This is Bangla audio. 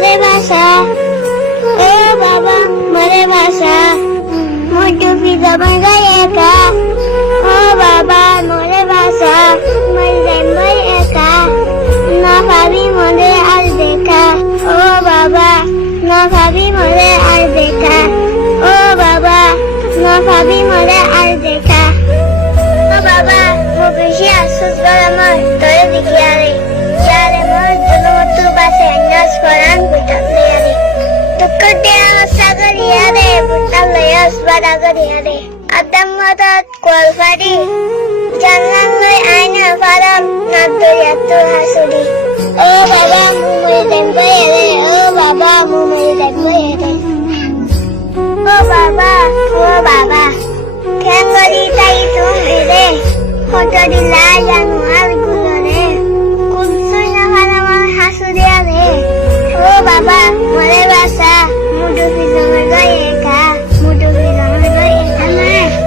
মরে বাসা ও বাবা মরে বাসা মোটু পিতা বাঙ্গাই একা ও বাবা মরে বাসা মরে একা না ভাবি মরে আর দেখা ও বাবা না ভাবি মরে আর দেখা ও বাবা না ভাবি মরে আর দেখা ও বাবা মো বেশি আফসোস করে আমার তোরে দেখিয়া রে যারে মোর জনমতু বাসে নাচ করান বুঝাল রে তুকটে আমার সাগরিয়া রে বুঝাল লয়াস বাড়া করিয়া রে আদম মদত কোয়ালফারি জানলাম লই আয়না ফারাম নাদরিয়া তোর হাসুরি ও বাবা মু মরে দেখবে রে ও বাবা মু মরে দেখবে রে ও বাবা কেন গলি তাই তুমি রে ফটো দিলা জানো